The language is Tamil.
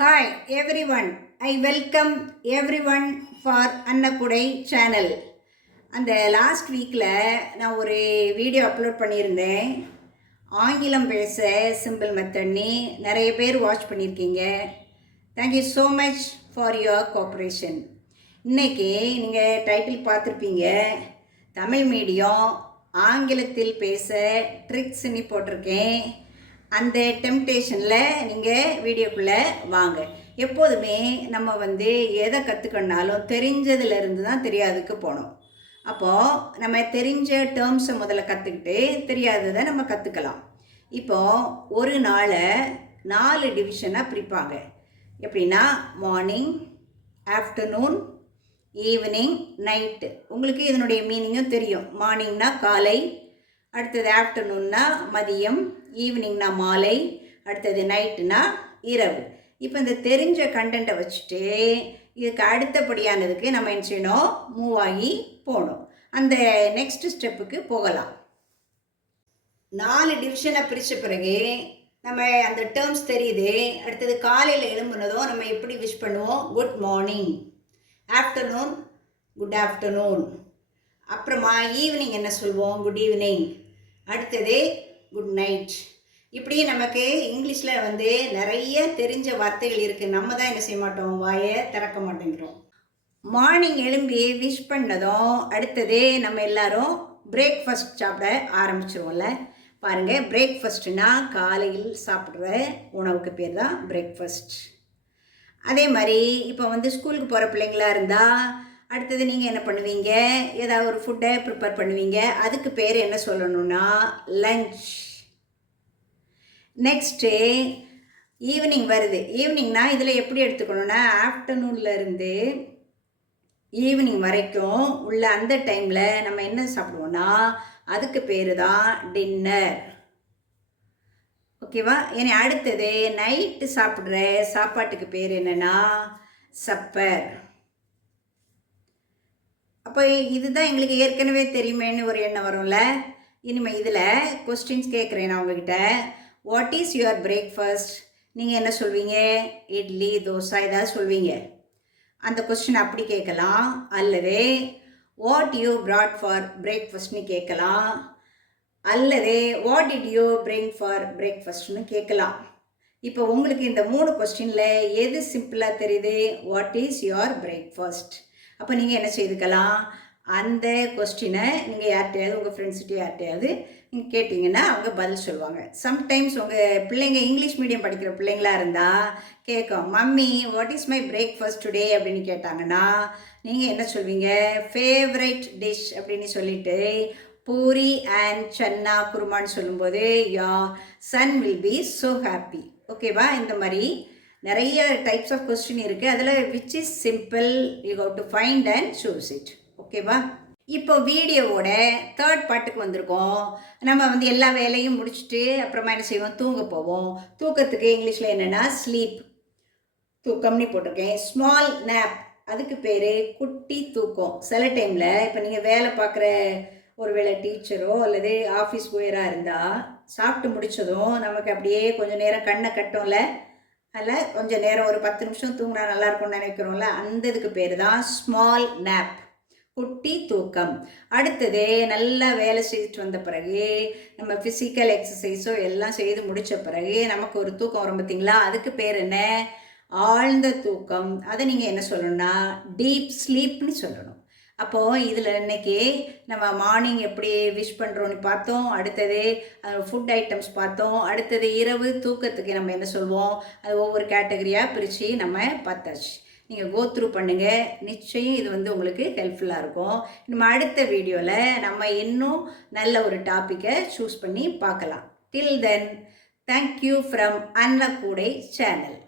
Hi everyone, I welcome everyone for Annakkudai channel. அந்த லாஸ்ட் வீக்கில் நான் ஒரு வீடியோ அப்லோட் பண்ணியிருந்தேன். ஆங்கிலம் பேச சிம்பிள் மெத்தட்னு நிறைய பேர் வாட்ச் பண்ணியிருக்கீங்க. Thank you so much for your cooperation. இன்றைக்கி நீங்கள் டைட்டில் பார்த்துருப்பீங்க, தமிழ் மீடியம் ஆங்கிலத்தில் பேச ட்ரிக்ஸ்ன்னு போட்டிருக்கேன். அந்த டெம்டேஷனில் நீங்கள் வீடியோக்குள்ளே வாங்க. எப்போதுமே நம்ம எதை கற்றுக்கணுனாலும் தெரிஞ்சதுலேருந்து தான் தெரியாததுக்கு போகணும். அப்போது நம்ம தெரிஞ்ச டேர்ம்ஸை முதல்ல கற்றுக்கிட்டு தெரியாததை நம்ம கற்றுக்கலாம். இப்போது ஒரு நாளை 4 டிவிஷனாக பிரிப்பாங்க. எப்படின்னா மார்னிங், ஆஃப்டர்நூன், ஈவினிங், நைட்டு. உங்களுக்கு இதனுடைய மீனிங்கும் தெரியும். மார்னிங்னா காலை, அடுத்தது ஆஃப்டர்நூன்னா மதியம், ஈவினிங்னா மாலை, அடுத்தது நைட்டுனா இரவு. இப்போ இந்த தெரிஞ்ச கண்டென்ட்டை வச்சுட்டு இதுக்கு அடுத்தபடியானதுக்கு நம்ம என்ன செய்யணும், மூவ் ஆகி போகணும். அந்த நெக்ஸ்ட் ஸ்டெப்புக்கு போகலாம். 4 டிவிஷனை பிரித்த பிறகு நம்ம அந்த டேர்ம்ஸ் தெரியுது. அடுத்தது காலையில் எழும்புனதும் நம்ம எப்படி விஷ் பண்ணுவோம், good morning. Afternoon good afternoon. அப்புறமா ஈவினிங் என்ன சொல்வோம், குட் ஈவினிங். அடுத்தது குட் நைட். இப்படி நமக்கு இங்கிலீஷில் நிறைய தெரிஞ்ச வார்த்தைகள் இருக்குது. நம்ம தான் என்ன செய்ய மாட்டோம், வாயை திறக்க மாட்டேங்கிறோம். மார்னிங் எழும்பி விஷ் பண்ணதும் அடுத்தது நம்ம எல்லாரும் பிரேக்ஃபாஸ்ட் சாப்பிட ஆரம்பிச்சிருவோம்ல. பாருங்கள், பிரேக்ஃபாஸ்ட்னா காலையில் சாப்பிட்ற உணவுக்கு பேர் தான் பிரேக்ஃபாஸ்ட். அதே மாதிரி இப்போ ஸ்கூலுக்கு போகிற பிள்ளைங்களாக இருந்தால் அடுத்தது நீங்கள் என்ன பண்ணுவீங்க, ஏதாவது ஒரு ஃபுட்டை ப்ரிப்பேர் பண்ணுவீங்க. அதுக்கு பேர் என்ன சொல்லணும்னா லஞ்ச். நெக்ஸ்ட்டு ஈவினிங் வருது. ஈவினிங்னா இதில் எப்படி எடுத்துக்கணுன்னா ஆஃப்டர்நூன்லேருந்து ஈவினிங் வரைக்கும் உள்ள அந்த டைமில் நம்ம என்ன சாப்பிடுவோன்னா அதுக்கு பேர் தான் டின்னர். ஓகேவா? ஏன்னா அடுத்தது நைட்டு சாப்பிட்ற சாப்பாட்டுக்கு பேர் என்னென்னா சப்பர். அப்போ இதுதான் எங்களுக்கு ஏற்கனவே தெரியுமேன்னு ஒரு எண்ணம் வரும்ல. இனிமேல் இதில் கொஸ்டின்ஸ் கேட்குறேன் நான் உங்ககிட்ட. What is your breakfast? நீங்கள் என்ன சொல்வீங்க, இட்லி, தோசை ஏதாவது சொல்வீங்க. அந்த கொஸ்டின் அப்படி கேட்கலாம். அல்லது வாட் யூ ப்ராட் ஃபார் பிரேக்ஃபாஸ்ட்னு கேட்கலாம். அல்லது what did you bring for பிரேக்ஃபாஸ்ட்னு கேட்கலாம். இப்போ உங்களுக்கு இந்த 3 கொஸ்டினில் எது சிம்பிளாக தெரியுது, வாட் இஸ் யுவர் பிரேக்ஃபாஸ்ட். அப்போ நீங்கள் என்ன செய்துக்கலாம், அந்த கொஸ்டினை நீங்கள் யார்கிட்டையாவது உங்கள் ஃப்ரெண்ட்ஸ்கிட்ட யார்கிட்டையாவது நீங்கள் கேட்டிங்கன்னா அவங்க பதில் சொல்லுவாங்க. சம்டைம்ஸ் உங்கள் பிள்ளைங்க இங்கிலீஷ் மீடியம் படிக்கிற பிள்ளைங்களாக இருந்தால் கேட்கும், mummy what is my breakfast today அப்படின்னு கேட்டாங்கன்னா நீங்கள் என்ன சொல்வீங்க, ஃபேவரைட் டிஷ் அப்படின்னு சொல்லிவிட்டு பூரி அண்ட் சன்னா குருமான்னு சொல்லும்போது yeah son will be so happy. ஓகேவா? இந்த மாதிரி நிறைய டைப்ஸ் ஆஃப் கொஸ்டின் இருக்குது. அதில் which is simple you have to find and choose it. ஓகேவா? இப்போ வீடியோவோட 3rd பார்ட்டுக்கு வந்திருக்கோம். நம்ம எல்லா வேலையும் முடிச்சுட்டு அப்புறமா என்ன செய்வோம், தூங்க போவோம். தூக்கத்துக்கு இங்கிலீஷில் என்னென்னா ஸ்லீப், தூக்கம்னு போட்டிருக்கேன். ஸ்மால் நேப், அதுக்கு பேர் குட்டி தூக்கம். சில டைமில் இப்போ நீங்கள் வேலை பார்க்குற ஒருவேளை டீச்சரோ அல்லது ஆஃபீஸ் போயராக இருந்தால் சாப்பிட்டு முடித்ததும் நமக்கு அப்படியே கொஞ்சம் நேரம் கண்ணை கட்டோம்ல, அதில் கொஞ்சம் நேரம் ஒரு 10 நிமிஷம் தூங்கினா நல்லாயிருக்கும்னு நினைக்கிறோம்ல, அந்த இதுக்கு பேர் தான் ஸ்மால் நேப், குட்டி தூக்கம். அடுத்தது நல்லா வேலை செய்துட்டு வந்த பிறகு நம்ம ஃபிசிக்கல் எக்ஸசைஸோ எல்லாம் செய்து முடித்த பிறகு நமக்கு ஒரு தூக்கம் வரும் பார்த்தீங்களா, அதுக்கு பேர் என்ன, ஆழ்ந்த தூக்கம். அதை நீங்கள் என்ன சொல்லணும்னா டீப் ஸ்லீப்னு சொல்லணும். அப்போது இதில் இன்றைக்கி நம்ம மார்னிங் எப்படி விஷ் பண்ணுறோன்னு பார்த்தோம். அடுத்தது ஃபுட் ஐட்டம்ஸ் பார்த்தோம். அடுத்தது இரவு தூக்கத்துக்கு நம்ம என்ன சொல்வோம், அது ஒவ்வொரு கேட்டகரியாக பிரித்து நம்ம பார்த்தாச்சு. நீங்கள் கோத்ரூ பண்ணுங்கள், நிச்சயம் இது உங்களுக்கு ஹெல்ப்ஃபுல்லாக இருக்கும். நம்ம அடுத்த வீடியோவில் நம்ம இன்னும் நல்ல ஒரு டாப்பிக்கை சூஸ் பண்ணி பார்க்கலாம். டில் தென், தேங்க்யூ ஃப்ரம் அன்னக்கூடை சேனல்.